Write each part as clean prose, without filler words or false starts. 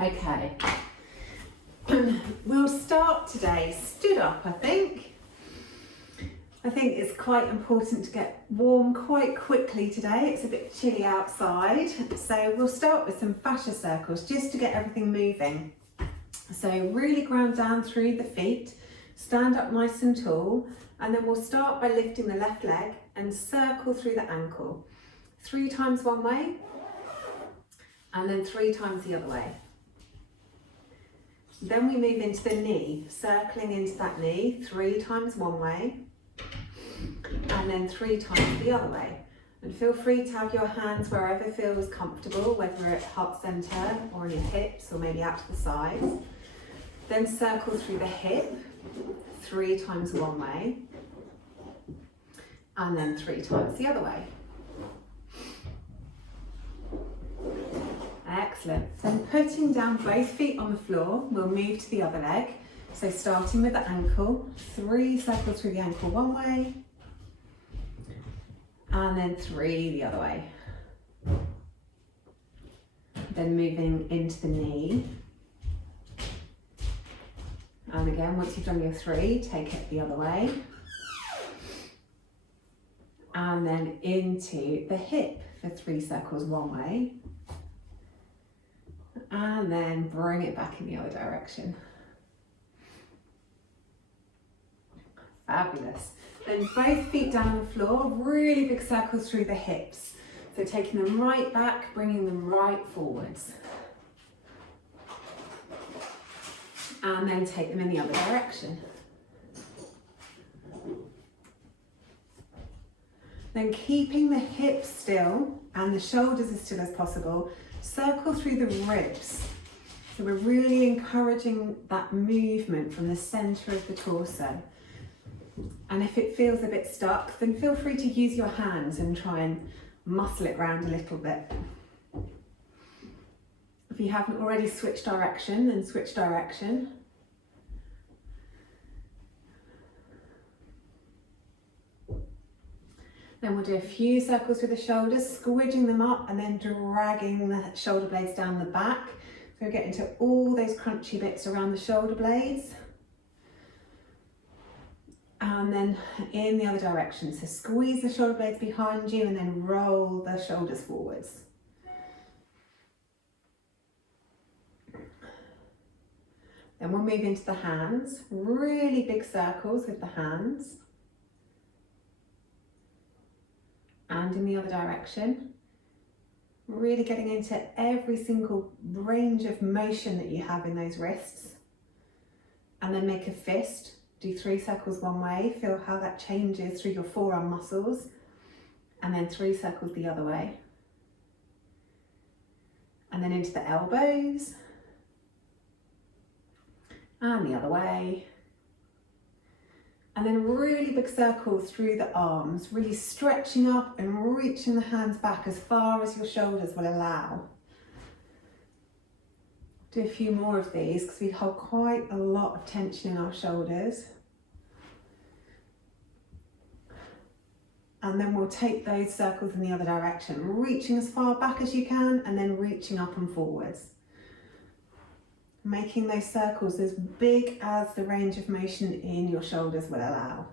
Okay, we'll start today stood up, I think. I think it's quite important to get warm quite quickly today. It's a bit chilly outside, so we'll start with some fascia circles just to get everything moving. So really ground down through the feet, stand up nice and tall, and then we'll start by lifting the left leg and circle through the ankle. 3 times one way, and then 3 times the other way. Then we move into the knee, circling into that knee 3 times one way, and then 3 times the other way. And feel free to have your hands wherever feels comfortable, whether at heart centre or on your hips or maybe out to the sides. Then circle through the hip 3 times one way, and then 3 times the other way. Excellent. Then putting down both feet on the floor, we'll move to the other leg. So starting with the ankle, 3 circles through the ankle one way, and then 3 the other way. Then moving into the knee. And again, once you've done your 3, take it the other way. And then into the hip for 3 circles one way. And then bring it back in the other direction. Fabulous. Then both feet down on the floor, really big circles through the hips. So taking them right back, bringing them right forwards. And then take them in the other direction. Then keeping the hips still and the shoulders as still as possible, circle through the ribs. So we're really encouraging that movement from the centre of the torso. And if it feels a bit stuck, then feel free to use your hands and try and muscle it round a little bit. If you haven't already switched direction, then switch direction. Then we'll do a few circles through the shoulders, squidging them up and then dragging the shoulder blades down the back. So we get into all those crunchy bits around the shoulder blades. And then in the other direction. So squeeze the shoulder blades behind you and then roll the shoulders forwards. Then we'll move into the hands, really big circles with the hands. And in the other direction, really getting into every single range of motion that you have in those wrists. And then make a fist, do 3 circles one way, feel how that changes through your forearm muscles, and then 3 circles the other way. And then into the elbows, and the other way. And then really big circles through the arms, really stretching up and reaching the hands back as far as your shoulders will allow. Do a few more of these because we hold quite a lot of tension in our shoulders. And then we'll take those circles in the other direction, reaching as far back as you can and then reaching up and forwards. Making those circles as big as the range of motion in your shoulders will allow.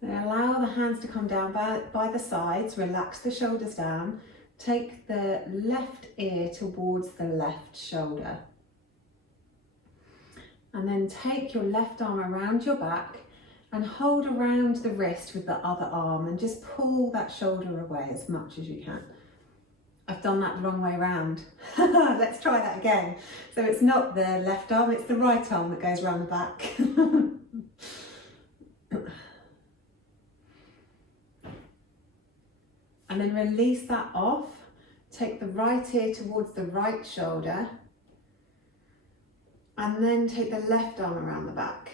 Then allow the hands to come down by the sides, relax the shoulders down, take the left ear towards the left shoulder. And then take your left arm around your back and hold around the wrist with the other arm and just pull that shoulder away as much as you can. I've done that the wrong way around. Let's try that again. So it's not the left arm, it's the right arm that goes around the back. And then release that off. Take the right ear towards the right shoulder. And then take the left arm around the back.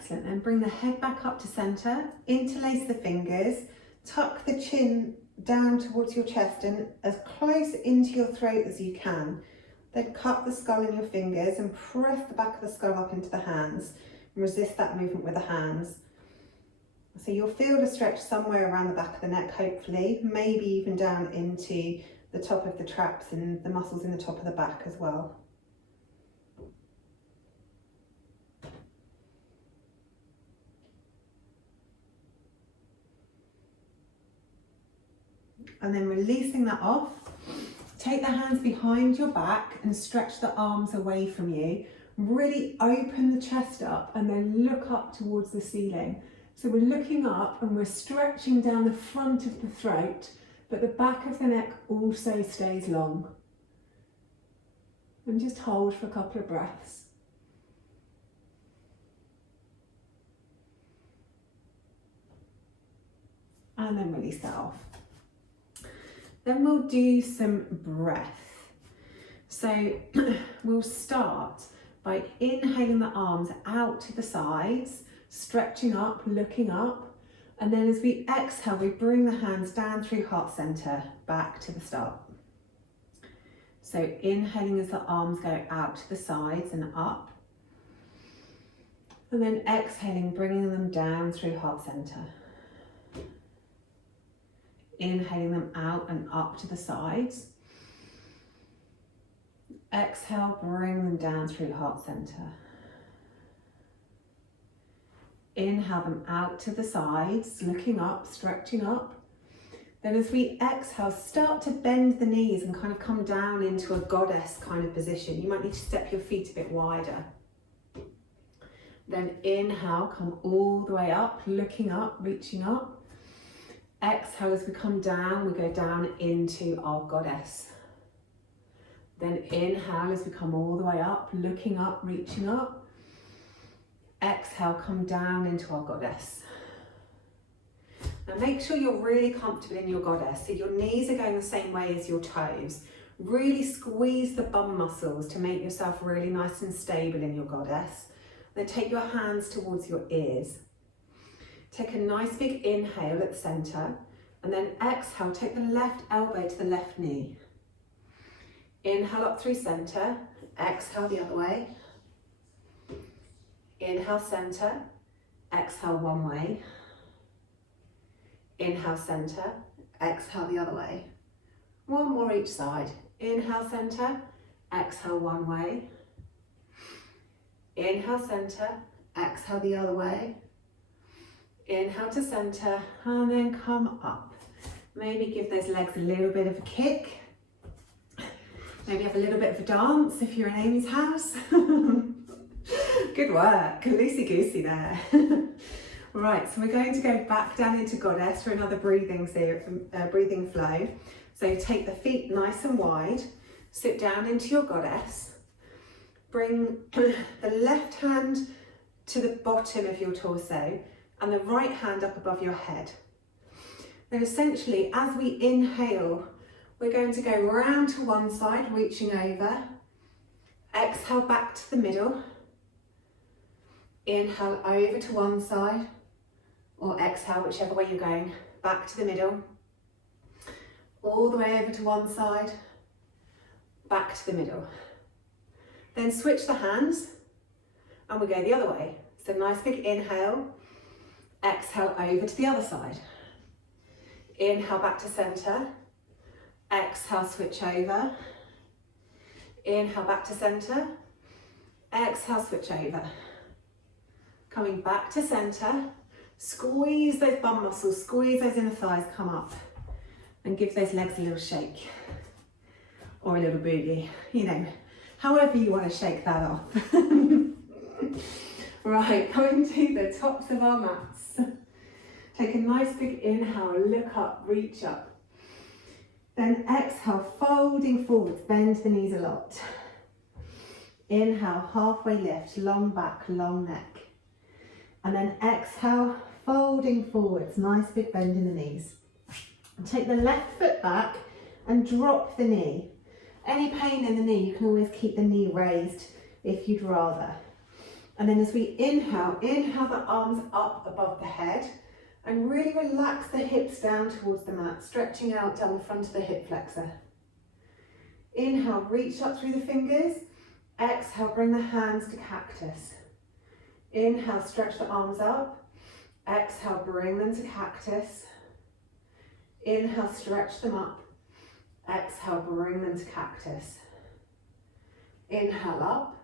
Excellent. And bring the head back up to centre, interlace the fingers, tuck the chin down towards your chest and as close into your throat as you can. Then cup the skull in your fingers and press the back of the skull up into the hands. And resist that movement with the hands. So you'll feel a stretch somewhere around the back of the neck, hopefully, maybe even down into the top of the traps and the muscles in the top of the back as well. And then releasing that off, take the hands behind your back and stretch the arms away from you. Really open the chest up and then look up towards the ceiling. So we're looking up and we're stretching down the front of the throat, but the back of the neck also stays long. And just hold for a couple of breaths. And then release that off. Then we'll do some breath. So we'll start by inhaling the arms out to the sides, stretching up, looking up. And then as we exhale, we bring the hands down through heart center, back to the start. So inhaling as the arms go out to the sides and up. And then exhaling, bringing them down through heart center. Inhaling them out and up to the sides. Exhale, bring them down through heart center. Inhale them out to the sides, looking up, stretching up. Then as we exhale, start to bend the knees and kind of come down into a goddess kind of position. You might need to step your feet a bit wider. Then inhale, come all the way up, looking up, reaching up. Exhale, as we come down, we go down into our goddess. Then inhale as we come all the way up, looking up, reaching up. Exhale, come down into our goddess. Now make sure you're really comfortable in your goddess. So your knees are going the same way as your toes. Really squeeze the bum muscles to make yourself really nice and stable in your goddess. Then take your hands towards your ears. Take a nice big inhale at the center, and then exhale, take the left elbow to the left knee. Inhale up through center, exhale the other way. Inhale center, exhale one way. Inhale center, exhale the other way. One more each side. Inhale center, exhale one way. Inhale center, exhale the other way. Inhale to center and then come up. Maybe give those legs a little bit of a kick. Maybe have a little bit of a dance if you're in Amy's house. Good work, loosey-goosey there. Right, so we're going to go back down into goddess for another breathing flow. So take the feet nice and wide, sit down into your goddess. Bring the left hand to the bottom of your torso and the right hand up above your head. Then essentially, as we inhale, we're going to go round to one side, reaching over. Exhale back to the middle. Inhale over to one side, or exhale, whichever way you're going, back to the middle. All the way over to one side, back to the middle. Then switch the hands, and we go the other way. So nice big inhale. Exhale over to the other side. Inhale back to center. Exhale, switch over. Inhale back to center. Exhale, switch over. Coming back to center. Squeeze those bum muscles, squeeze those inner thighs, come up. And give those legs a little shake. Or a little boogie, you know, however you want to shake that off. Right, coming to the tops of our mats. Take a nice big inhale, look up, reach up. Then exhale, folding forwards, bend the knees a lot. Inhale, halfway lift, long back, long neck. And then exhale, folding forwards, nice big bend in the knees. And take the left foot back and drop the knee. Any pain in the knee, you can always keep the knee raised if you'd rather. And then as we inhale the arms up above the head and really relax the hips down towards the mat, stretching out down the front of the hip flexor. Inhale, reach up through the fingers. Exhale, bring the hands to cactus. Inhale, stretch the arms up. Exhale, bring them to cactus. Inhale, stretch them up. Exhale, bring them to cactus. Inhale up.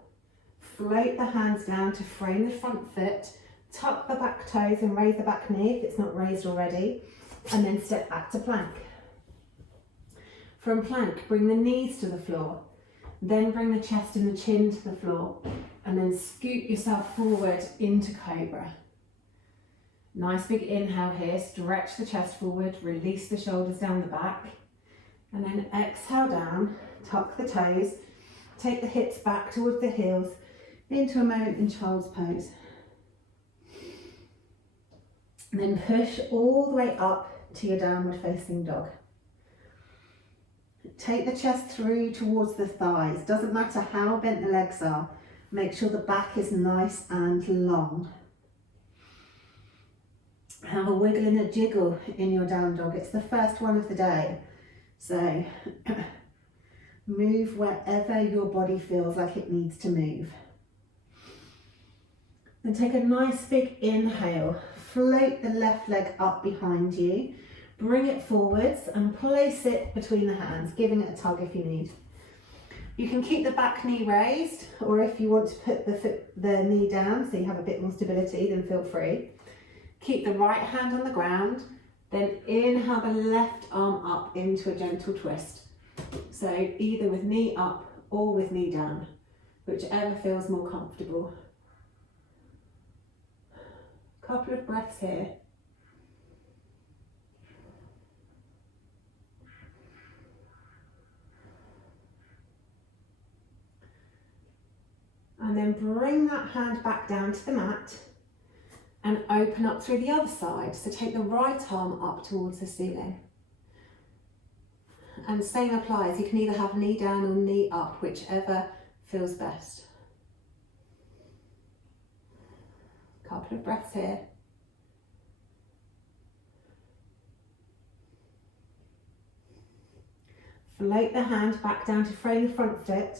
Float the hands down to frame the front foot. Tuck the back toes and raise the back knee if it's not raised already. And then step back to plank. From plank, bring the knees to the floor. Then bring the chest and the chin to the floor. And then scoot yourself forward into cobra. Nice big inhale here. Stretch the chest forward. Release the shoulders down the back. And then exhale down. Tuck the toes. Take the hips back towards the heels. Into a moment in child's pose. And then push all the way up to your downward facing dog. Take the chest through towards the thighs. Doesn't matter how bent the legs are. Make sure the back is nice and long. Have a wiggle and a jiggle in your down dog. It's the first one of the day. So move wherever your body feels like it needs to move. Then take a nice big inhale. Float the left leg up behind you. Bring it forwards and place it between the hands, giving it a tug if you need. You can keep the back knee raised, or if you want to put the knee down so you have a bit more stability, then feel free. Keep the right hand on the ground, then inhale the left arm up into a gentle twist. So either with knee up or with knee down, whichever feels more comfortable. Couple of breaths here. And then bring that hand back down to the mat and open up through the other side. So take the right arm up towards the ceiling. And same applies, you can either have knee down or knee up, whichever feels best. Couple of breaths here. Float the hand back down to frame the front foot.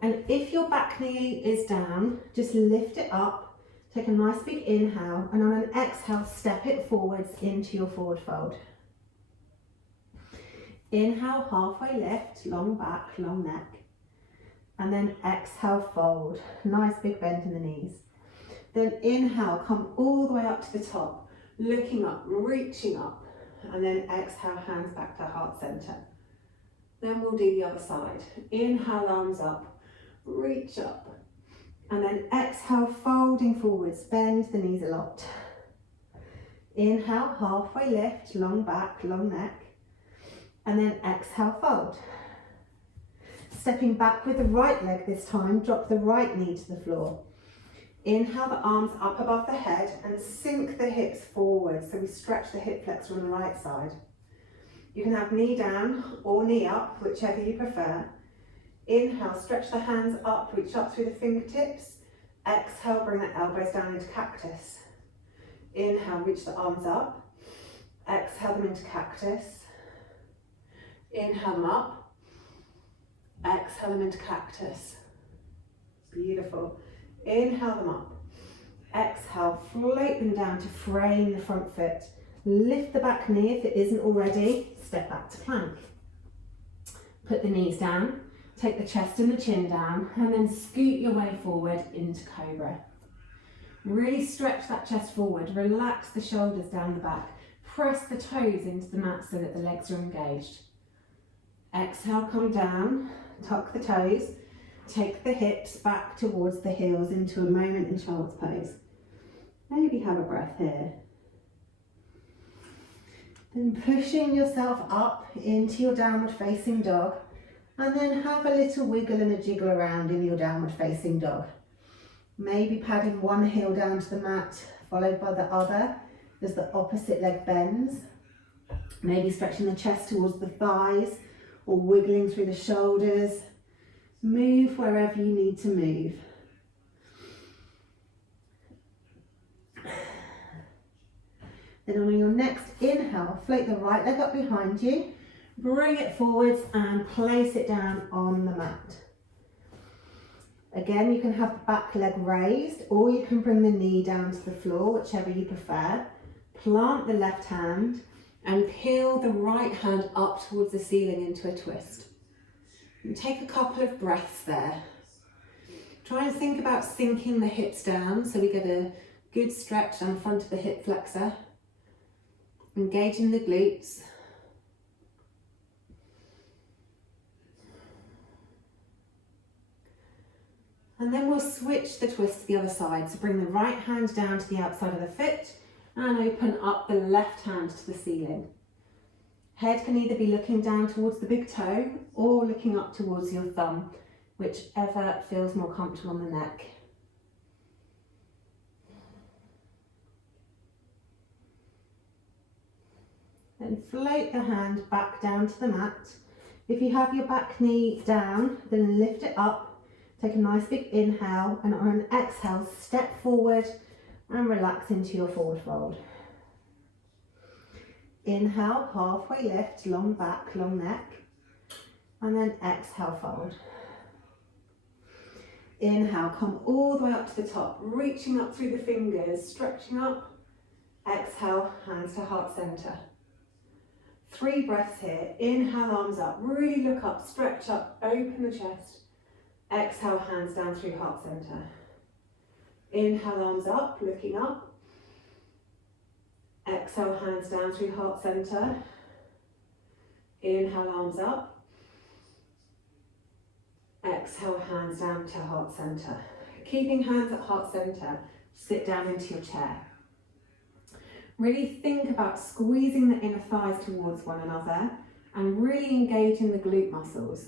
And if your back knee is down, just lift it up, take a nice big inhale, and on an exhale, step it forwards into your forward fold. Inhale, halfway lift, long back, long neck. And then exhale, fold. Nice big bend in the knees. Then inhale, come all the way up to the top, looking up, reaching up. And then exhale, hands back to heart center. Then we'll do the other side. Inhale, arms up. Reach up, and then exhale, folding forwards, bend the knees a lot. Inhale, halfway lift, long back, long neck, and then exhale, fold. Stepping back with the right leg this time, drop the right knee to the floor. Inhale the arms up above the head and sink the hips forward, so we stretch the hip flexor on the right side. You can have knee down or knee up, whichever you prefer. Inhale, stretch the hands up, reach up through the fingertips. Exhale, bring the elbows down into cactus. Inhale, reach the arms up. Exhale them into cactus. Inhale them up. Exhale them into cactus. Beautiful. Inhale them up. Exhale, float them down to frame the front foot. Lift the back knee if it isn't already. Step back to plank. Put the knees down. Take the chest and the chin down, and then scoot your way forward into cobra. Really stretch that chest forward, relax the shoulders down the back, press the toes into the mat so that the legs are engaged. Exhale, come down, tuck the toes, take the hips back towards the heels into a moment in child's pose. Maybe have a breath here. Then pushing yourself up into your downward facing dog. And then have a little wiggle and a jiggle around in your downward facing dog. Maybe padding one heel down to the mat, followed by the other as the opposite leg bends. Maybe stretching the chest towards the thighs or wiggling through the shoulders. Move wherever you need to move. Then on your next inhale, float the right leg up behind you, bring it forwards and place it down on the mat. Again, you can have the back leg raised, or you can bring the knee down to the floor, whichever you prefer. Plant the left hand and peel the right hand up towards the ceiling into a twist. And take a couple of breaths there. Try and think about sinking the hips down so we get a good stretch down the front of the hip flexor. Engaging the glutes. And then we'll switch the twist to the other side. So bring the right hand down to the outside of the foot and open up the left hand to the ceiling. Head can either be looking down towards the big toe or looking up towards your thumb, whichever feels more comfortable on the neck. Then float the hand back down to the mat. If you have your back knee down, then lift it up. Take a nice big inhale, and on an exhale, step forward and relax into your forward fold. Inhale, halfway lift, long back, long neck, and then exhale, fold. Inhale, come all the way up to the top, reaching up through the fingers, stretching up. Exhale, hands to heart center. 3 breaths here. Inhale, arms up, really look up, stretch up, open the chest. Exhale, hands down through heart center. Inhale, arms up, looking up. Exhale, hands down through heart center. Inhale, arms up. Exhale, hands down to heart center. Keeping hands at heart center, sit down into your chair. Really think about squeezing the inner thighs towards one another and really engaging the glute muscles.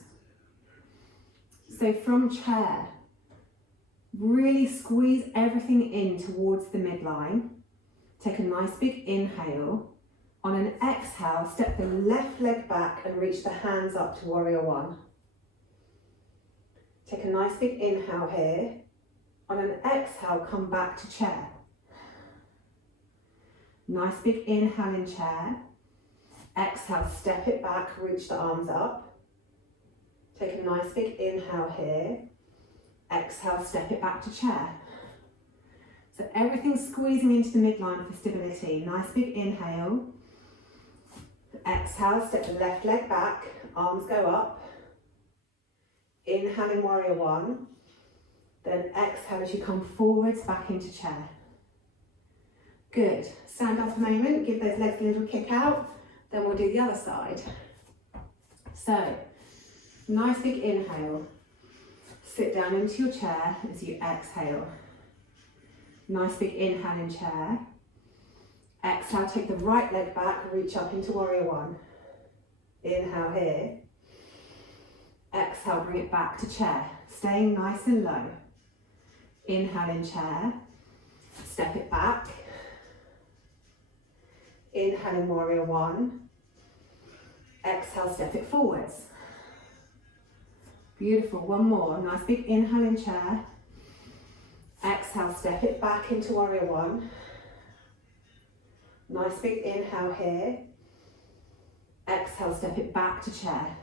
So from chair, really squeeze everything in towards the midline. Take a nice big inhale. On an exhale, step the left leg back and reach the hands up to warrior one. Take a nice big inhale here. On an exhale, come back to chair. Nice big inhale in chair. Exhale, step it back, reach the arms up. Take a nice big inhale here. Exhale, step it back to chair. So everything's squeezing into the midline for stability. Nice big inhale. Exhale, step the left leg back, arms go up. Inhale in warrior one. Then exhale as you come forwards back into chair. Good. Stand up a moment, give those legs a little kick out, then we'll do the other side. So, nice big inhale. Sit down into your chair as you exhale. Nice big inhale in chair. Exhale, take the right leg back, reach up into warrior one. Inhale here. Exhale, bring it back to chair, staying nice and low. Inhale in chair. Step it back. Inhale in warrior one. Exhale, step it forwards. Beautiful, one more. Nice big inhale in chair. Exhale, step it back into warrior one. Nice big inhale here. Exhale, step it back to chair.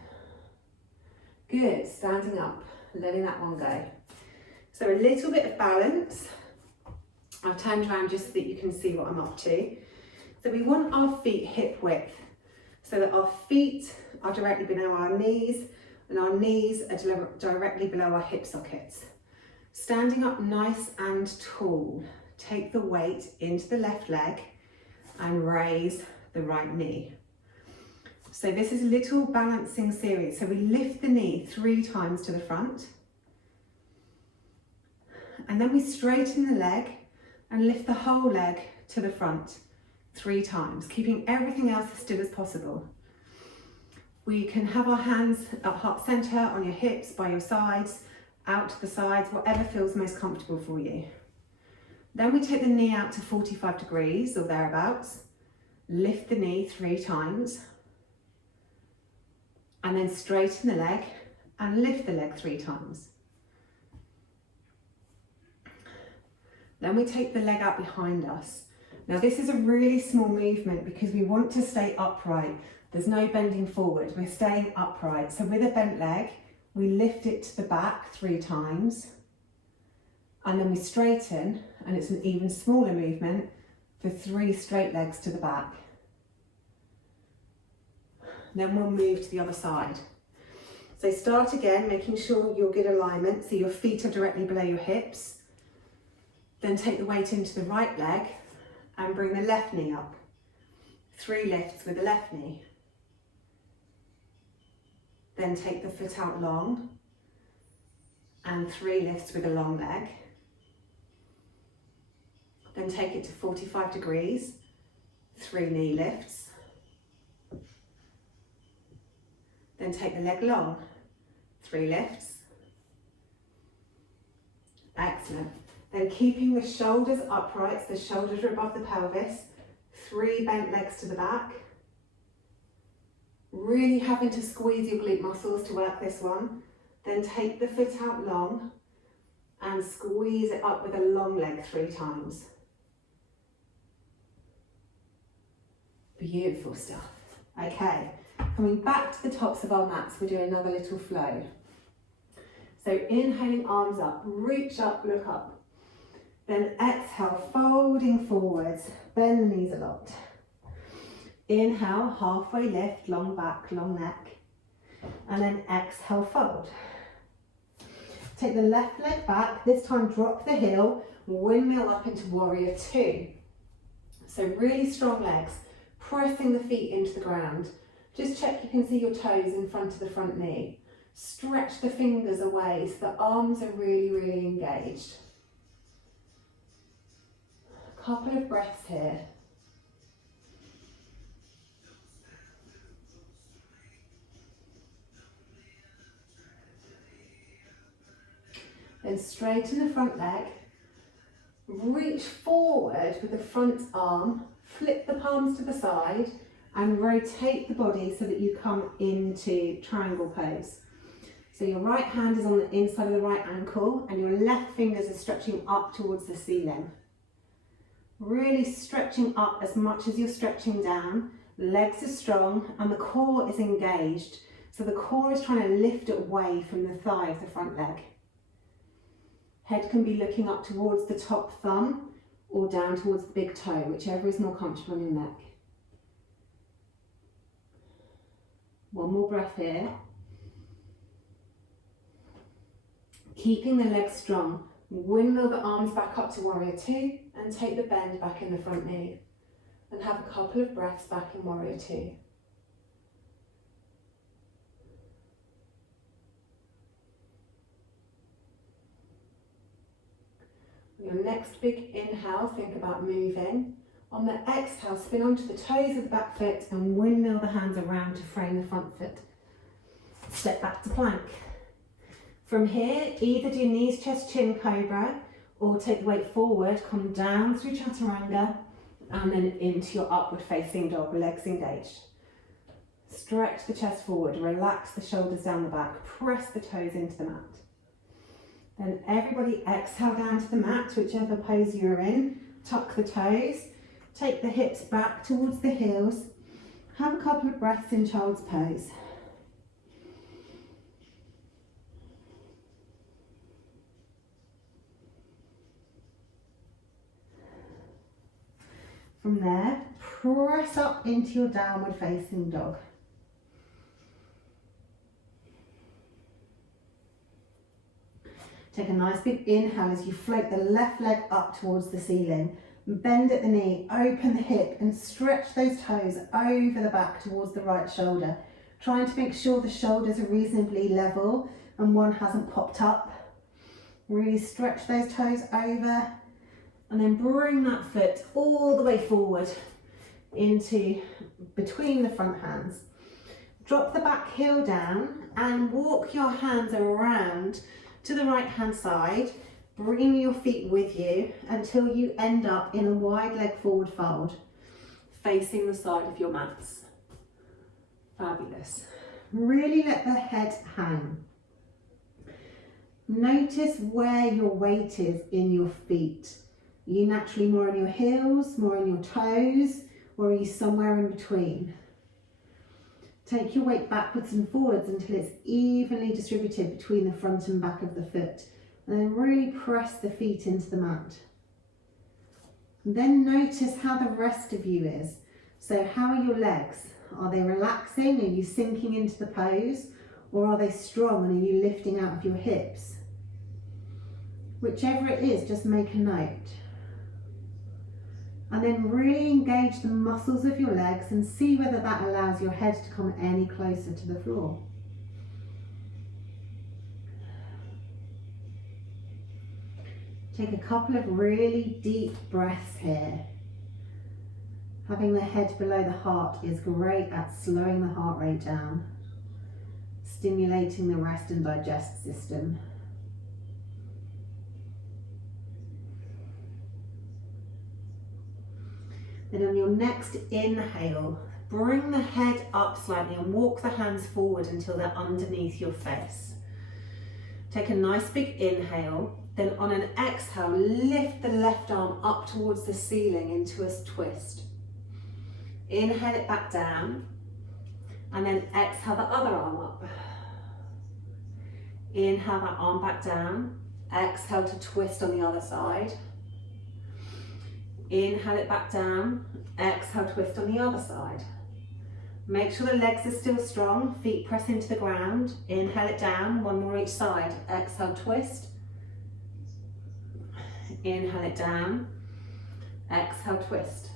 Good, standing up, letting that one go. So a little bit of balance. I've turned around just so that you can see what I'm up to. So we want our feet hip width, so that our feet are directly below our knees and our knees are directly below our hip sockets. Standing up nice and tall, take the weight into the left leg and raise the right knee. So this is a little balancing series. So we lift the knee 3 times to the front, and then we straighten the leg and lift the whole leg to the front 3 times, keeping everything else as still as possible. We can have our hands at heart center, on your hips, by your sides, out to the sides, whatever feels most comfortable for you. Then we take the knee out to 45 degrees or thereabouts, lift the knee 3 times, and then straighten the leg and lift the leg 3 times. Then we take the leg out behind us Now this is a really small movement because we want to stay upright. There's no bending forward, we're staying upright. So with a bent leg, we lift it to the back 3 times, and then we straighten, and it's an even smaller movement for 3 straight legs to the back. Then we'll move to the other side. So start again, making sure you're good alignment, so your feet are directly below your hips. Then take the weight into the right leg and bring the left knee up. 3 lifts with the left knee. Then take the foot out long and 3 lifts with a long leg. Then take it to 45 degrees, 3 knee lifts. Then take the leg long, 3 lifts. Excellent. Then keeping the shoulders upright, so the shoulders are above the pelvis, 3 bent legs to the back. Really having to squeeze your glute muscles to work this one. Then take the foot out long and squeeze it up with a long leg 3 times. Beautiful stuff. Okay, coming back to the tops of our mats, we're doing another little flow. So inhaling, arms up, reach up, look up. Then exhale, folding forwards, bend the knees a lot. Inhale, halfway lift, long back, long neck. And then exhale, fold. Take the left leg back, this time drop the heel, windmill up into warrior 2. So really strong legs, pressing the feet into the ground. Just check you can see your toes in front of the front knee. Stretch the fingers away so the arms are really engaged. A couple of breaths here. Then straighten the front leg. Reach forward with the front arm, flip the palms to the side and rotate the body so that you come into triangle pose. So your right hand is on the inside of the right ankle and your left fingers are stretching up towards the ceiling. Really stretching up as much as you're stretching down. Legs are strong and the core is engaged. So the core is trying to lift away from the thigh of the front leg. Head can be looking up towards the top thumb or down towards the big toe, whichever is more comfortable on your neck. One more breath here. Keeping the legs strong, windmill the arms back up to warrior 2 and take the bend back in the front knee. And have a couple of breaths back in warrior 2. Your next big inhale, think about moving. On the exhale, spin onto the toes of the back foot and windmill the hands around to frame the front foot. Step back to plank. From here, either do knees, chest, chin, cobra, or take the weight forward, come down through chaturanga, and then into your upward facing dog, legs engaged. Stretch the chest forward, relax the shoulders down the back, press the toes into the mat. Then everybody exhale down to the mat, whichever pose you're in. Tuck the toes, take the hips back towards the heels. Have a couple of breaths in child's pose. From there, press up into your downward facing dog. Take a nice big inhale as you float the left leg up towards the ceiling. Bend at the knee, open the hip and stretch those toes over the back towards the right shoulder. Trying to make sure the shoulders are reasonably level and one hasn't popped up. Really stretch those toes over and then bring that foot all the way forward into between the front hands. Drop the back heel down and walk your hands around to the right hand side, bringing your feet with you until you end up in a wide leg forward fold, facing the side of your mats. Fabulous. Really let the head hang. Notice where your weight is in your feet. Are you naturally more on your heels, more on your toes, or are you somewhere in between? Take your weight backwards and forwards until it's evenly distributed between the front and back of the foot. And then really press the feet into the mat. And then notice how the rest of you is. So how are your legs? Are they relaxing? Are you sinking into the pose? Or are they strong and are you lifting out of your hips? Whichever it is, just make a note. And then really engage the muscles of your legs and see whether that allows your head to come any closer to the floor. Take a couple of really deep breaths here. Having the head below the heart is great at slowing the heart rate down, stimulating the rest and digest system. Then on your next inhale, bring the head up slightly and walk the hands forward until they're underneath your face. Take a nice big inhale, then on an exhale, lift the left arm up towards the ceiling into a twist. Inhale it back down, and then exhale the other arm up. Inhale that arm back down, exhale to twist on the other side. Inhale it back down, exhale, twist on the other side. Make sure the legs are still strong, feet press into the ground. Inhale it down, one more each side. Exhale, twist. Inhale it down, exhale, twist.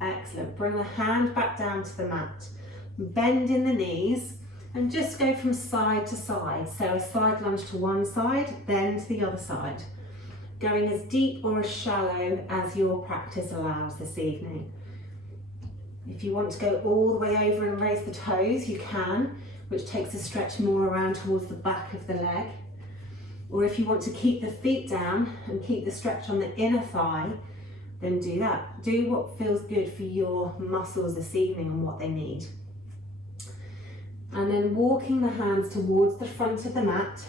Excellent. Bring the hand back down to the mat. Bend in the knees and just go from side to side. So a side lunge to one side, then to the other side. Going as deep or as shallow as your practice allows this evening. If you want to go all the way over and raise the toes, you can, which takes a stretch more around towards the back of the leg. Or if you want to keep the feet down and keep the stretch on the inner thigh, then do that. Do what feels good for your muscles this evening and what they need. And then walking the hands towards the front of the mat,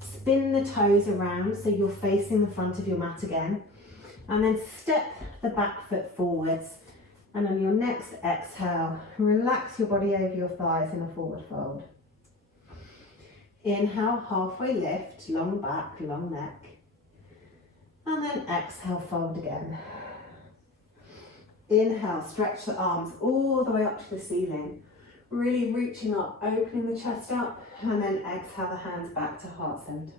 spin the toes around so you're facing the front of your mat again. And then step the back foot forwards. And on your next exhale, relax your body over your thighs in a forward fold. Inhale, halfway lift, long back, long neck. And then exhale, fold again. Inhale, stretch the arms all the way up to the ceiling. Really reaching up, opening the chest up, and then exhale the hands back to heart center.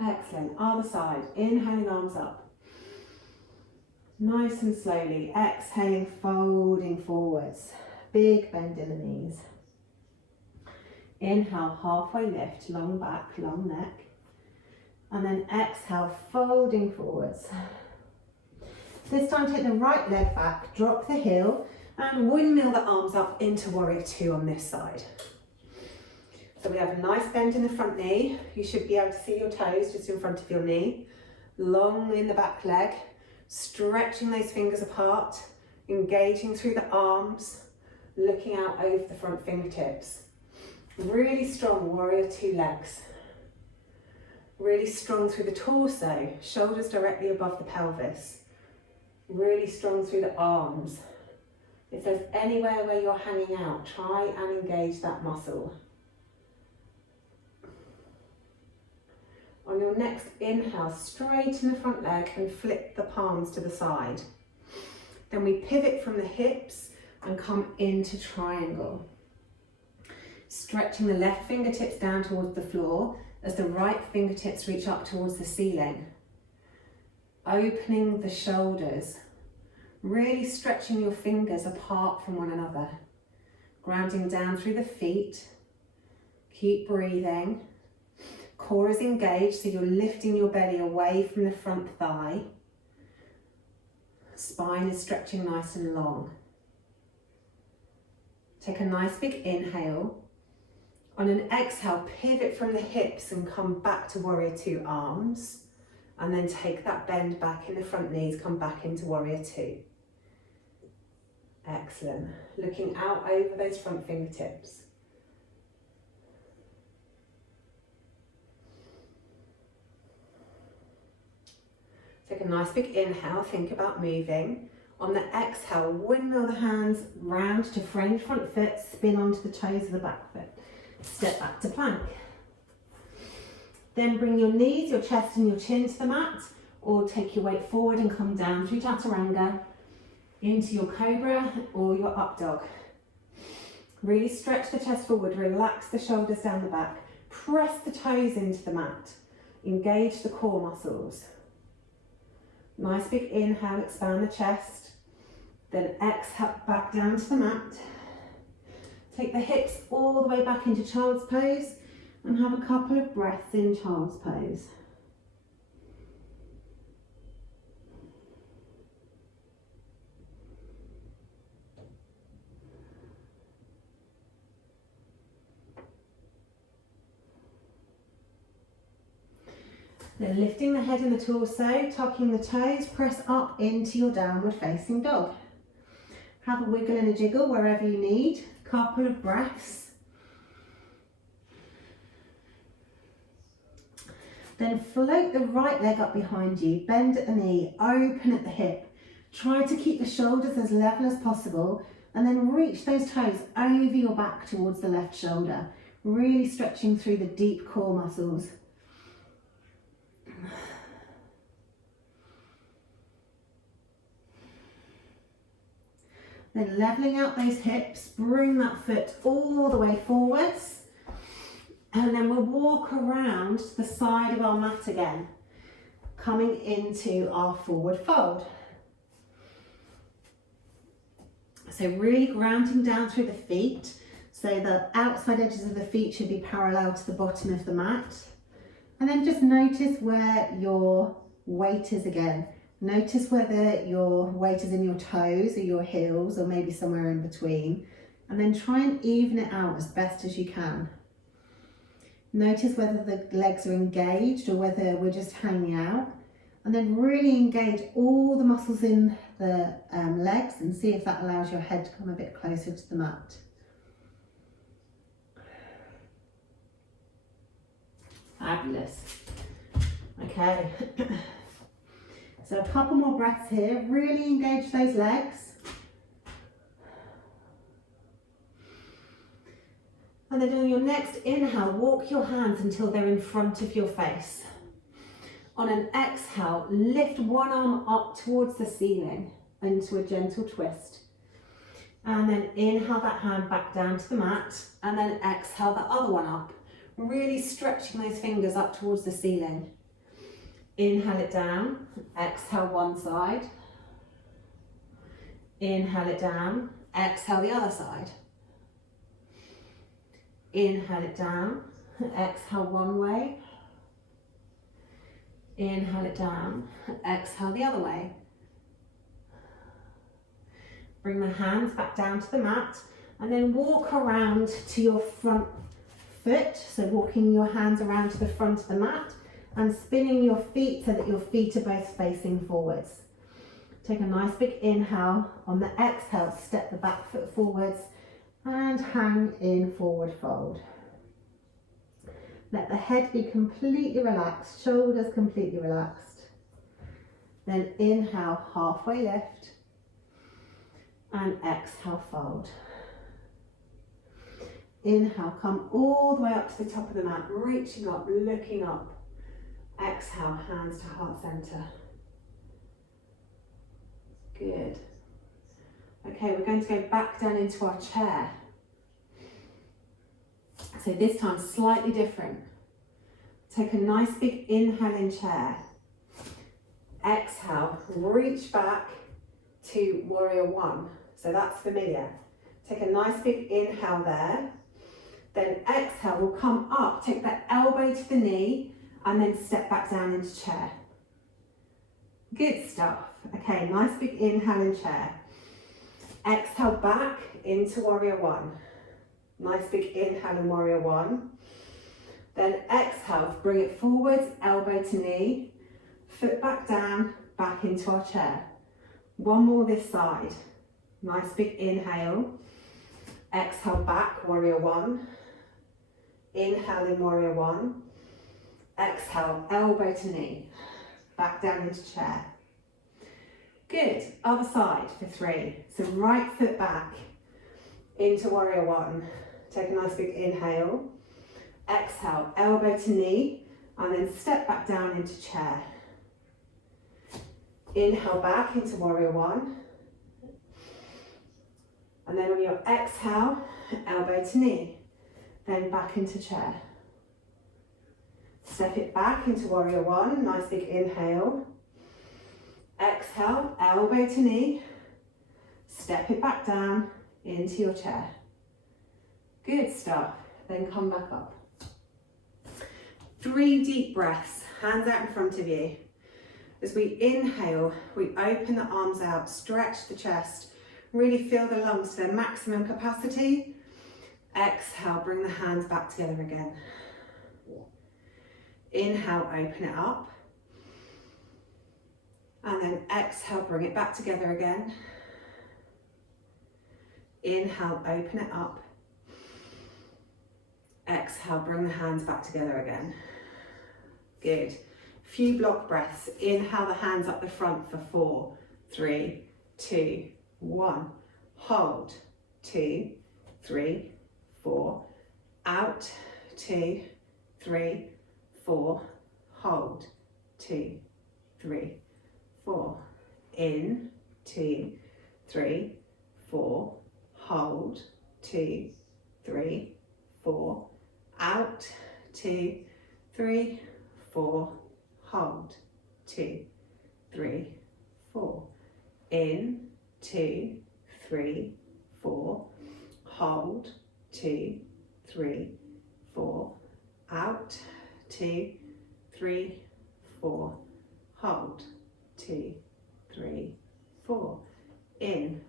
Excellent, other side, inhaling arms up. Nice and slowly, exhaling, folding forwards. Big bend in the knees. Inhale, halfway lift, long back, long neck. And then exhale, folding forwards. This time take the right leg back, drop the heel, and windmill the arms up into warrior two on this side. So we have a nice bend in the front knee. You should be able to see your toes just in front of your knee. Long in the back leg, stretching those fingers apart, engaging through the arms, looking out over the front fingertips. Really strong warrior two legs. Really strong through the torso, shoulders directly above the pelvis. Really strong through the arms. If there's anywhere where you're hanging out, try and engage that muscle. On your next inhale, straighten the front leg and flip the palms to the side. Then we pivot from the hips and come into triangle. Stretching the left fingertips down towards the floor as the right fingertips reach up towards the ceiling. Opening the shoulders, really stretching your fingers apart from one another. Grounding down through the feet. Keep breathing. Core is engaged, so you're lifting your belly away from the front thigh. Spine is stretching nice and long. Take a nice big inhale. On an exhale, pivot from the hips and come back to warrior two arms. And then take that bend back in the front knees, come back into warrior two. Excellent. Looking out over those front fingertips. Take a nice big inhale, think about moving. On the exhale, windmill the hands round to frame front foot, spin onto the toes of the back foot. Step back to plank. Then bring your knees, your chest and your chin to the mat, or take your weight forward and come down through Chaturanga into your cobra or your up dog. Really stretch the chest forward, relax the shoulders down the back, press the toes into the mat, engage the core muscles. Nice big inhale, expand the chest, then exhale back down to the mat. Take the hips all the way back into child's pose and have a couple of breaths in child's pose. Then lifting the head and the torso, tucking the toes, press up into your downward facing dog. Have a wiggle and a jiggle wherever you need, couple of breaths. Then float the right leg up behind you, bend at the knee, open at the hip. Try to keep the shoulders as level as possible and then reach those toes over your back towards the left shoulder, really stretching through the deep core muscles. Then leveling out those hips, bring that foot all the way forwards. And then we'll walk around the side of our mat again, coming into our forward fold. So really grounding down through the feet. So the outside edges of the feet should be parallel to the bottom of the mat. And then just notice where your weight is again. Notice whether your weight is in your toes or your heels or maybe somewhere in between. And then try and even it out as best as you can. Notice whether the legs are engaged or whether we're just hanging out. And then really engage all the muscles in the legs and see if that allows your head to come a bit closer to the mat. Fabulous. Okay. So a couple more breaths here. Really engage those legs. And then on your next inhale, walk your hands until they're in front of your face. On an exhale, lift one arm up towards the ceiling into a gentle twist. And then inhale that hand back down to the mat, and then exhale the other one up. Really stretching those fingers up towards the ceiling. Inhale it down, exhale one side. Inhale it down, exhale the other side. Inhale it down, exhale one way. Inhale it down, exhale the other way. Bring the hands back down to the mat and then walk around to your front foot. So walking your hands around to the front of the mat and spinning your feet so that your feet are both facing forwards. Take a nice big inhale. On the exhale, step the back foot forwards and hang in forward fold. Let the head be completely relaxed, shoulders completely relaxed. Then inhale, halfway lift, and exhale, fold. Inhale, come all the way up to the top of the mat, reaching up, looking up. Exhale, hands to heart center. Good. Okay, we're going to go back down into our chair. So this time slightly different. Take a nice big inhale in chair. Exhale, reach back to warrior one. So that's familiar. Take a nice big inhale there. Then exhale, we'll come up, take that elbow to the knee and then step back down into chair. Good stuff. Okay, nice big inhale in chair. Exhale back into warrior one. Nice big inhale in warrior one. Then exhale, bring it forwards, elbow to knee, foot back down, back into our chair. One more this side. Nice big inhale. Exhale back, warrior one. Inhale in warrior one. Exhale, elbow to knee. back down into chair. Good, other side for 3. So right foot back into warrior 1. Take a nice big inhale. Exhale, elbow to knee, and then step back down into chair. Inhale back into warrior 1. And then on your exhale, elbow to knee, then back into chair. Step it back into warrior 1, nice big inhale. Exhale, elbow to knee, step it back down into your chair. Good stuff, then come back up. 3 deep breaths, hands out in front of you. As we inhale, we open the arms out, stretch the chest, really fill the lungs to their maximum capacity. Exhale, bring the hands back together again. Inhale, open it up. And then exhale, bring it back together again. Inhale, open it up. Exhale, bring the hands back together again. Good. Few block breaths. Inhale the hands up the front for 4, 3, 2, 1. Hold. 2, 3, 4. Out. 2, 3, 4. Hold. 2, 3, 4. In. 2, 3, 4. Hold. 2, 3, 4. Out. 2, 3, 4. Hold. 2, 3, 4. In. 2, 3, 4. Hold. 2, 3, 4. Out. 2, 3, 4. Hold. 2, 3, 4. In.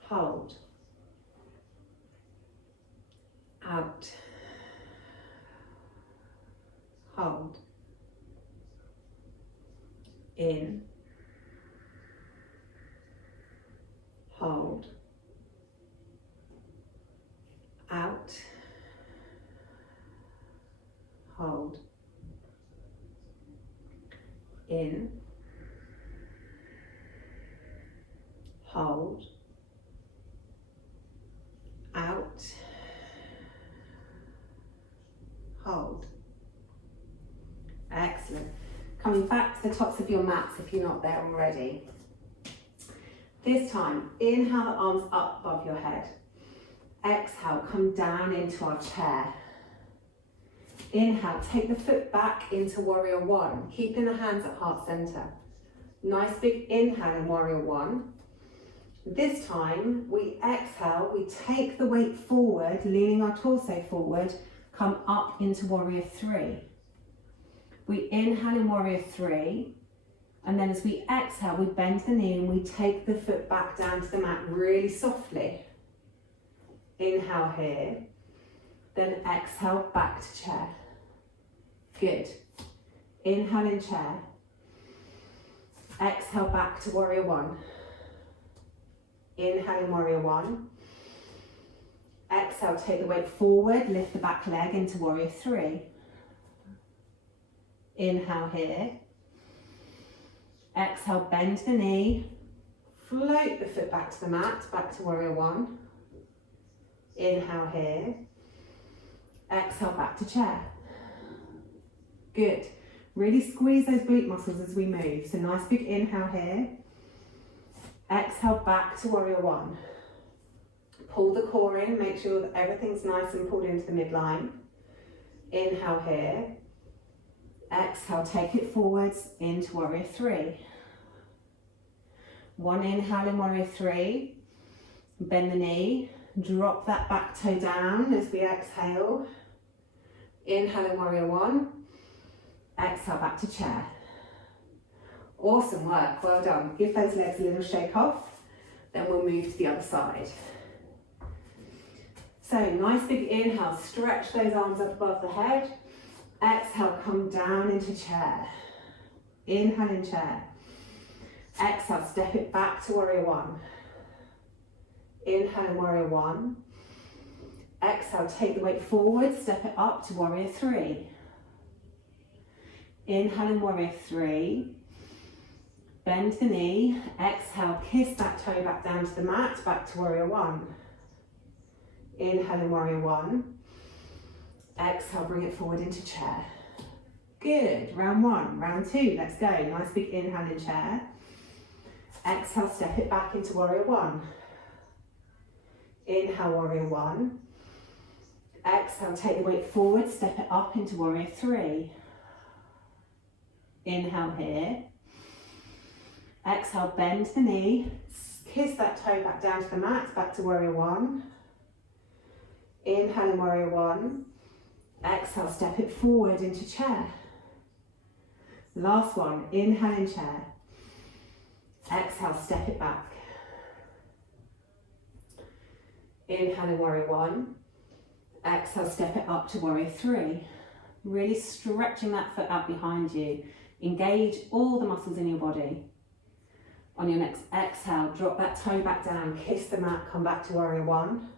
Hold. Out. Hold. In. Hold. Out. Hold. In. Hold. Out. Hold. Excellent. Coming back to the tops of your mats if you're not there already. This time, inhale the arms up above your head. Exhale, come down into our chair. Inhale, take the foot back into warrior 1, keeping the hands at heart center. Nice big inhale in warrior 1. This time, we exhale, we take the weight forward, leaning our torso forward, come up into warrior 3. We inhale in warrior 3, and then as we exhale, we bend the knee and we take the foot back down to the mat really softly. Inhale here, then exhale back to chair. Good. Inhale in chair. Exhale back to warrior 1. Inhale in warrior 1. Exhale, take the weight forward, lift the back leg into warrior 3. Inhale here. Exhale, bend the knee. Float the foot back to the mat, back to warrior 1. Inhale here. Exhale, back to chair. Good. Really squeeze those glute muscles as we move. So nice big inhale here. Exhale, back to warrior 1. Pull the core in, make sure that everything's nice and pulled into the midline. Inhale here. Exhale, take it forwards into warrior 3. 1 inhale in warrior 3. Bend the knee. Drop that back toe down as we exhale. Inhale in warrior 1. Exhale back to chair. Awesome work, well done. Give those legs a little shake off, then we'll move to the other side. So nice big inhale, stretch those arms up above the head. Exhale, come down into chair. Inhale in chair. Exhale, step it back to warrior 1. Inhale in warrior 1. Exhale, take the weight forward, step it up to warrior 3. Inhale in warrior three. Bend the knee. Exhale, kiss that toe back down to the mat, back to warrior one. Inhale in warrior one. Exhale, bring it forward into chair. Good. Round one. Round two. Let's go. Nice big inhale in chair. Exhale, step it back into warrior one. Inhale, warrior one. Exhale, take the weight forward, step it up into warrior three. Inhale here. Exhale, bend the knee. Kiss that toe back down to the mat, back to warrior one. Inhale in warrior one. Exhale, step it forward into chair. Last one, inhale in chair. Exhale, step it back. Inhale in warrior one. Exhale, step it up to warrior three. Really stretching that foot out behind you. Engage all the muscles in your body. On your next exhale, drop that toe back down, kiss the mat, come back to warrior one.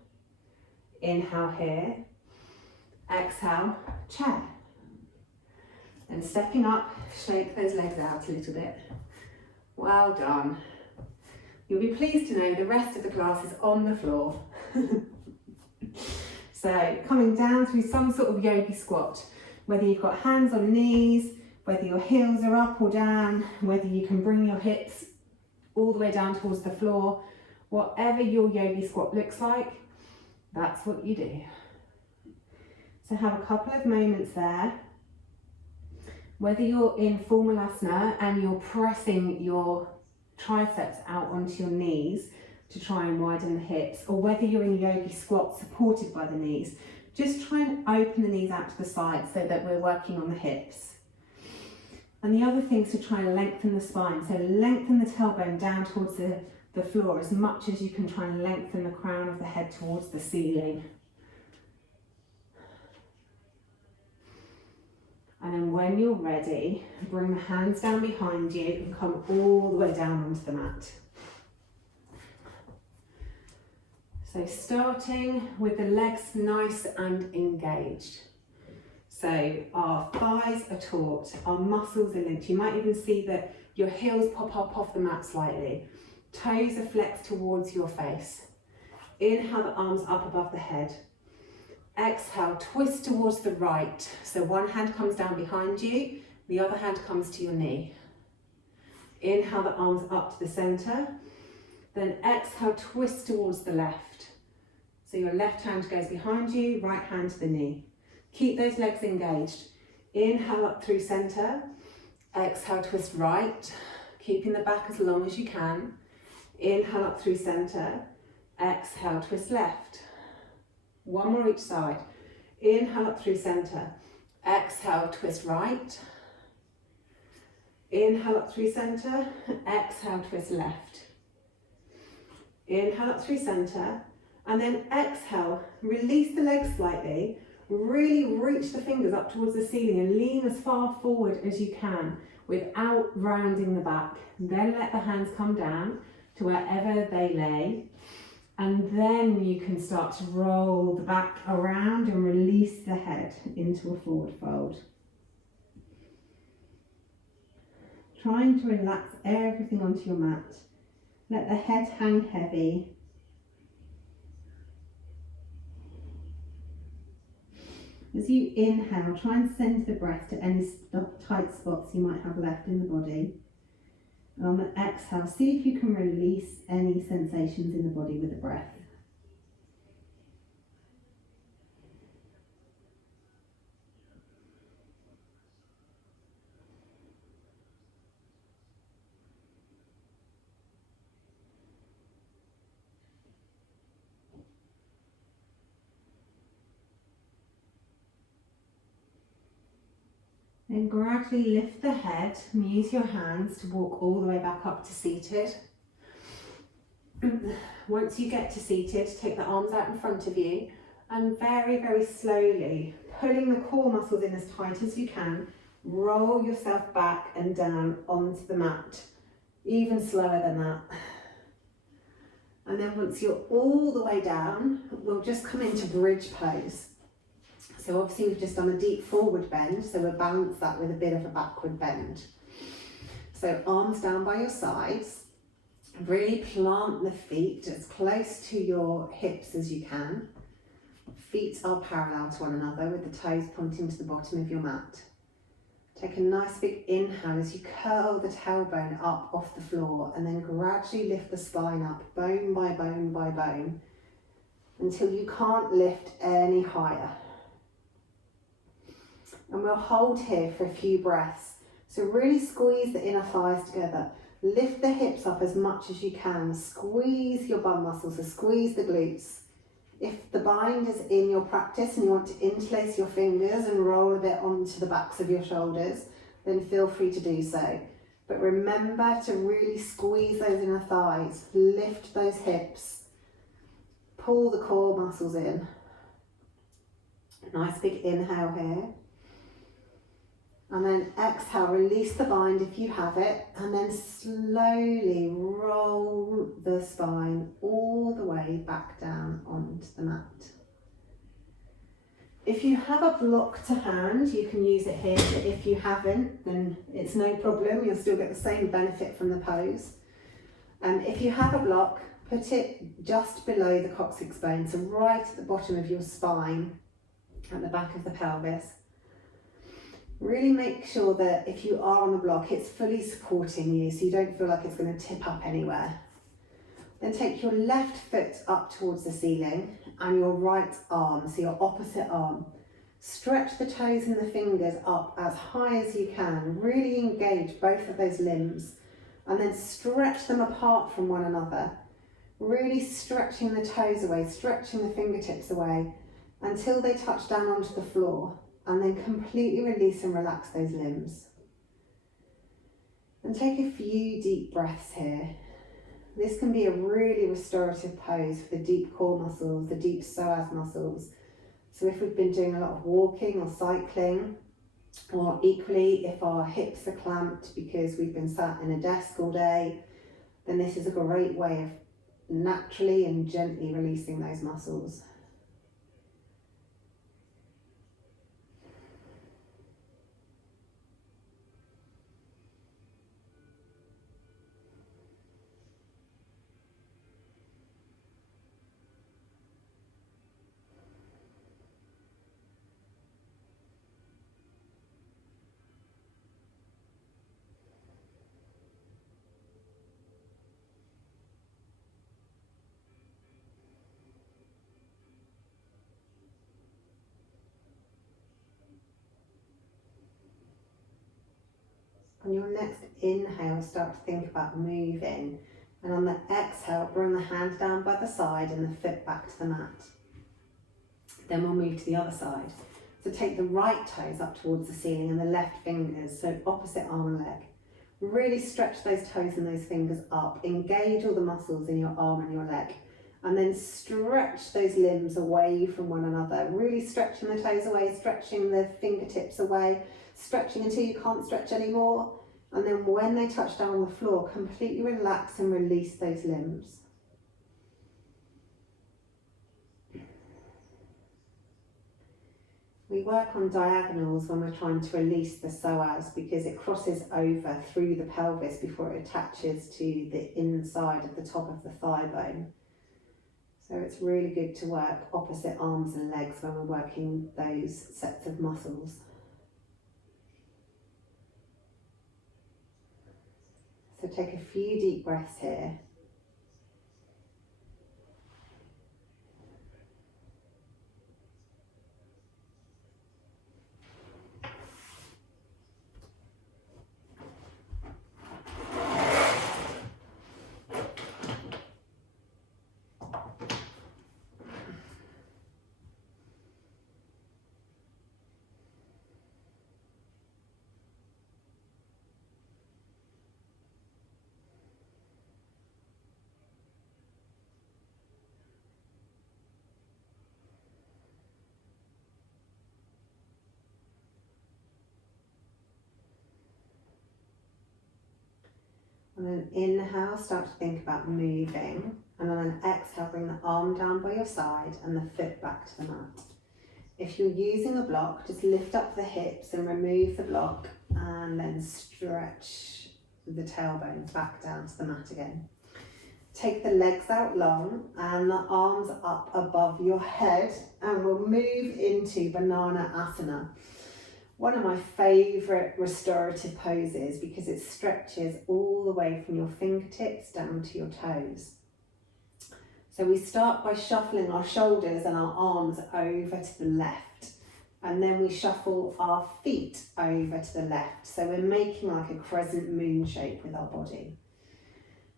Inhale here. Exhale, chair. And stepping up, shake those legs out a little bit. Well done. You'll be pleased to know the rest of the class is on the floor. So coming down through some sort of yogi squat, whether you've got hands on knees, whether your heels are up or down, whether you can bring your hips all the way down towards the floor, whatever your yogi squat looks like, that's what you do. So have a couple of moments there. Whether you're in Formulasana and you're pressing your triceps out onto your knees to try and widen the hips, or whether you're in yogi squat supported by the knees, just try and open the knees out to the side so that we're working on the hips. And the other thing is to try and lengthen the spine. So lengthen the tailbone down towards the floor as much as you can. Try and lengthen the crown of the head towards the ceiling. And then when you're ready, bring the hands down behind you and come all the way down onto the mat. So starting with the legs nice and engaged. So our thighs are taut, our muscles are linked. You might even see that your heels pop up off the mat slightly. Toes are flexed towards your face. Inhale the arms up above the head. Exhale, twist towards the right. So one hand comes down behind you, the other hand comes to your knee. Inhale the arms up to the center. Then exhale, twist towards the left. So your left hand goes behind you, right hand to the knee. Keep those legs engaged. Inhale up through center. Exhale, twist right, keeping the back as long as you can. Inhale up through center. Exhale, twist left. One more each side. Inhale up through center. Exhale, twist right. Inhale up through center. Exhale, twist left. Inhale up through center. And then exhale, release the legs slightly. Really reach the fingers up towards the ceiling and lean as far forward as you can without rounding the back. Then let the hands come down to wherever they lay. And then you can start to roll the back around and release the head into a forward fold. Trying to relax everything onto your mat. Let the head hang heavy. As you inhale, try and send the breath to any tight spots you might have left in the body. And on the exhale, see if you can release any sensations in the body with the breath. Then gradually lift the head and use your hands to walk all the way back up to seated. Once you get to seated, take the arms out in front of you and very, very slowly, pulling the core muscles in as tight as you can, roll yourself back and down onto the mat, even slower than that. And then once you're all the way down, we'll just come into bridge pose. So obviously we've just done a deep forward bend, so we'll balance that with a bit of a backward bend. So arms down by your sides, really plant the feet as close to your hips as you can. Feet are parallel to one another with the toes pointing to the bottom of your mat. Take a nice big inhale as you curl the tailbone up off the floor and then gradually lift the spine up bone by bone by bone until you can't lift any higher. And we'll hold here for a few breaths. So really squeeze the inner thighs together. Lift the hips up as much as you can. Squeeze your bum muscles, so squeeze the glutes. If the bind is in your practice and you want to interlace your fingers and roll a bit onto the backs of your shoulders, then feel free to do so. But remember to really squeeze those inner thighs, lift those hips, pull the core muscles in. Nice big inhale here. And then exhale, release the bind if you have it, and then slowly roll the spine all the way back down onto the mat. If you have a block to hand, you can use it here, but if you haven't, then it's no problem, you'll still get the same benefit from the pose. If you have a block, put it just below the coccyx bone, so right at the bottom of your spine, at the back of the pelvis. Really make sure that if you are on the block, it's fully supporting you so you don't feel like it's going to tip up anywhere. Then take your left foot up towards the ceiling and your right arm, so your opposite arm. Stretch the toes and the fingers up as high as you can. Really engage both of those limbs and then stretch them apart from one another. Really stretching the toes away, stretching the fingertips away until they touch down onto the floor. And then completely release and relax those limbs. And take a few deep breaths here. This can be a really restorative pose for the deep core muscles, the deep psoas muscles. So if we've been doing a lot of walking or cycling, or equally if our hips are clamped because we've been sat in a desk all day, then this is a great way of naturally and gently releasing those muscles. On your next inhale, start to think about moving. And on the exhale, bring the hand down by the side and the foot back to the mat. Then we'll move to the other side. So take the right toes up towards the ceiling and the left fingers, so opposite arm and leg. Really stretch those toes and those fingers up. Engage all the muscles in your arm and your leg. And then stretch those limbs away from one another. Really stretching the toes away, stretching the fingertips away, stretching until you can't stretch anymore. And then when they touch down on the floor, completely relax and release those limbs. We work on diagonals when we're trying to release the psoas because it crosses over through the pelvis before it attaches to the inside of the top of the thigh bone. So it's really good to work opposite arms and legs when we're working those sets of muscles. So take a few deep breaths here. On an inhale, start to think about moving. And on an exhale, bring the arm down by your side and the foot back to the mat. If you're using a block, just lift up the hips and remove the block, and then stretch the tailbones back down to the mat again. Take the legs out long and the arms up above your head, and we'll move into Banana Asana. One of my favourite restorative poses because it stretches all the way from your fingertips down to your toes. So we start by shuffling our shoulders and our arms over to the left, and then we shuffle our feet over to the left. So we're making like a crescent moon shape with our body.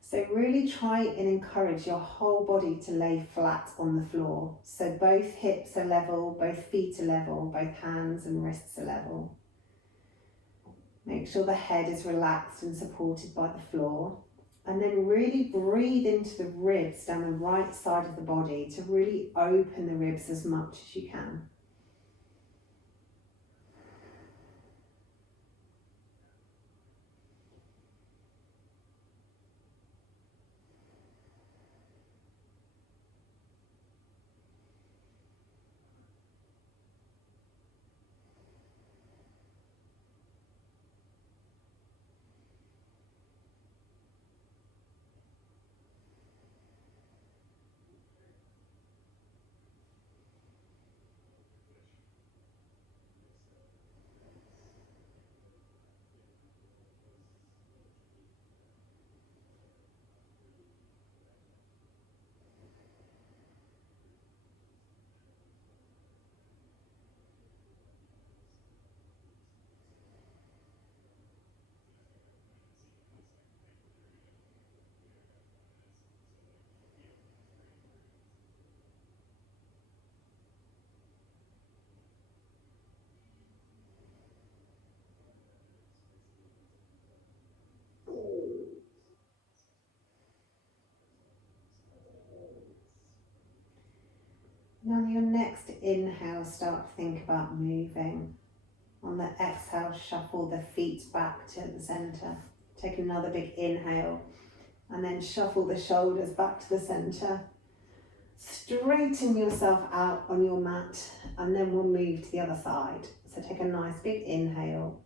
So really try and encourage your whole body to lay flat on the floor. So both hips are level, both feet are level, both hands and wrists are level. Make sure the head is relaxed and supported by the floor. And then really breathe into the ribs down the right side of the body to really open the ribs as much as you can. Now on your next inhale, start to think about moving. On the exhale, shuffle the feet back to the centre. Take another big inhale and then shuffle the shoulders back to the centre. Straighten yourself out on your mat, and then we'll move to the other side. So take a nice big inhale,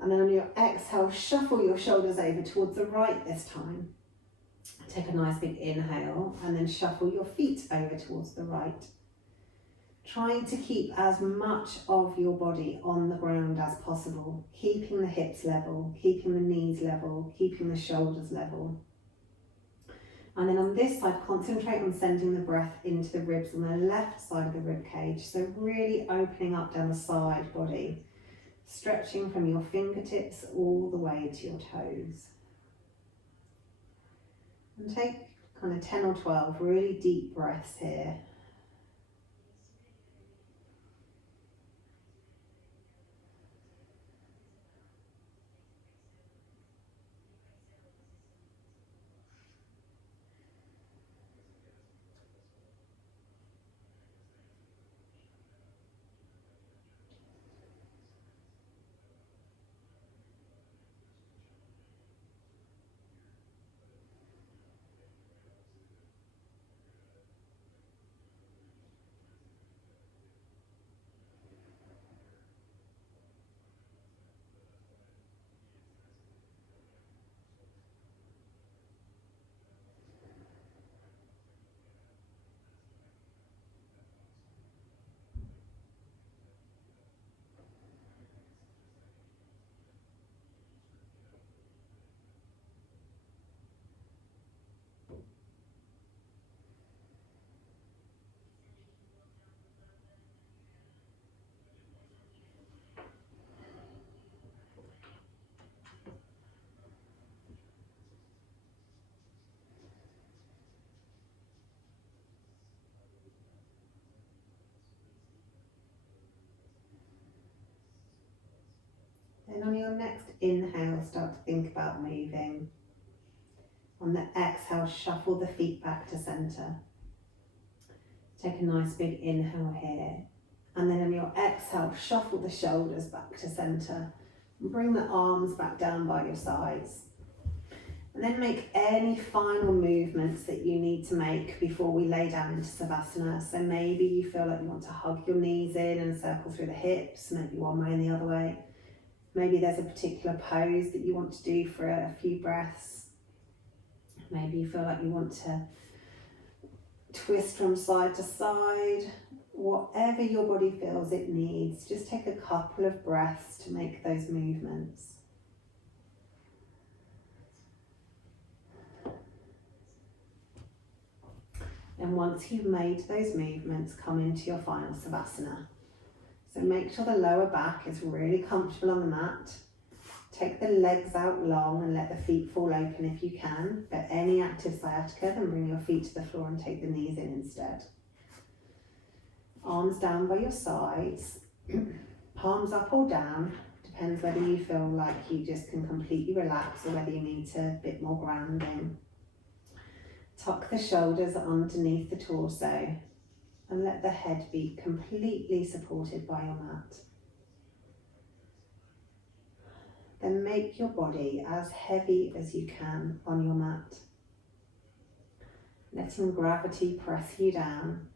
and then on your exhale, shuffle your shoulders over towards the right this time. Take a nice big inhale and then shuffle your feet over towards the right. Trying to keep as much of your body on the ground as possible, keeping the hips level, keeping the knees level, keeping the shoulders level. And then on this side, concentrate on sending the breath into the ribs on the left side of the rib cage. So really opening up down the side body, stretching from your fingertips all the way to your toes. And take kind of 10 or 12 really deep breaths here. Then on your next inhale, start to think about moving. On the exhale, shuffle the feet back to centre. Take a nice big inhale here. And then on your exhale, shuffle the shoulders back to centre. And bring the arms back down by your sides. And then make any final movements that you need to make before we lay down into Savasana. So maybe you feel like you want to hug your knees in and circle through the hips, maybe one way and the other way. Maybe there's a particular pose that you want to do for a few breaths. Maybe you feel like you want to twist from side to side. Whatever your body feels it needs, just take a couple of breaths to make those movements. And once you've made those movements, come into your final Savasana. So make sure the lower back is really comfortable on the mat. Take the legs out long and let the feet fall open if you can. For any active sciatica, then bring your feet to the floor and take the knees in instead. Arms down by your sides, palms up or down. Depends whether you feel like you just can completely relax or whether you need a bit more grounding. Tuck the shoulders underneath the torso and let the head be completely supported by your mat. Then make your body as heavy as you can on your mat. Letting gravity press you down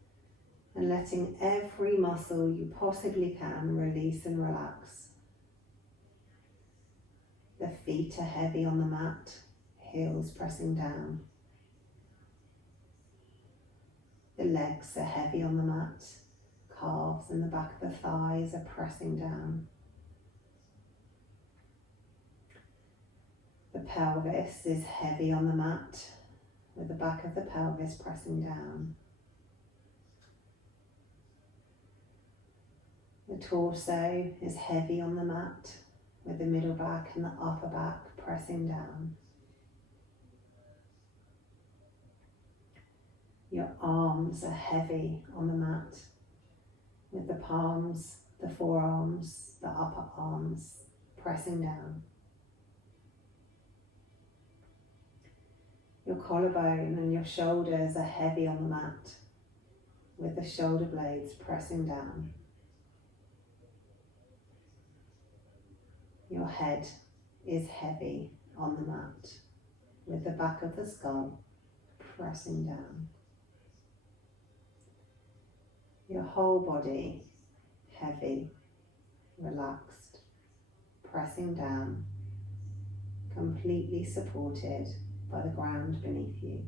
and letting every muscle you possibly can release and relax. The feet are heavy on the mat, heels pressing down. The legs are heavy on the mat, calves and the back of the thighs are pressing down. The pelvis is heavy on the mat, with the back of the pelvis pressing down. The torso is heavy on the mat, with the middle back and the upper back pressing down. Your arms are heavy on the mat, with the palms, the forearms, the upper arms pressing down. Your collarbone and your shoulders are heavy on the mat, with the shoulder blades pressing down. Your head is heavy on the mat, with the back of the skull pressing down. Your whole body heavy, relaxed, pressing down, completely supported by the ground beneath you.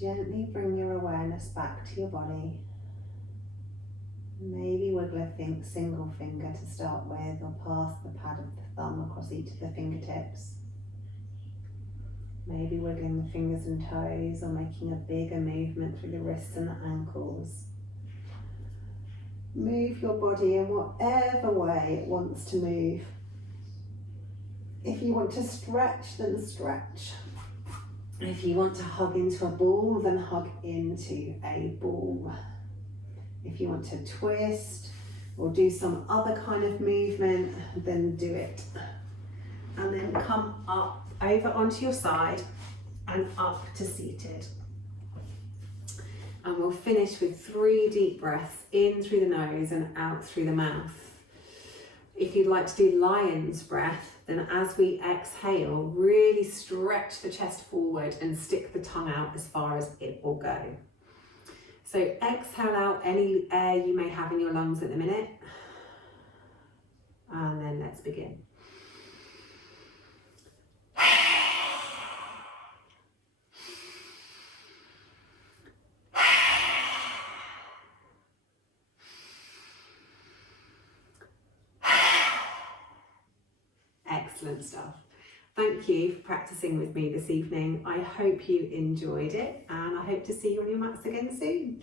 Gently bring your awareness back to your body. Maybe wiggle a single finger to start with, or pass the pad of the thumb across each of the fingertips. Maybe wiggling the fingers and toes, or making a bigger movement through the wrists and the ankles. Move your body in whatever way it wants to move. If you want to stretch, then stretch. If you want to hug into a ball, then hug into a ball. If you want to twist or do some other kind of movement, then do it. And then come up over onto your side and up to seated. And we'll finish with 3 deep breaths in through the nose and out through the mouth. If you'd like to do lion's breath, then as we exhale, really stretch the chest forward and stick the tongue out as far as it will go. So exhale out any air you may have in your lungs at the minute. And then let's begin. Excellent stuff. Thank you for practicing with me this evening. I hope you enjoyed it, and I hope to see you on your mats again soon.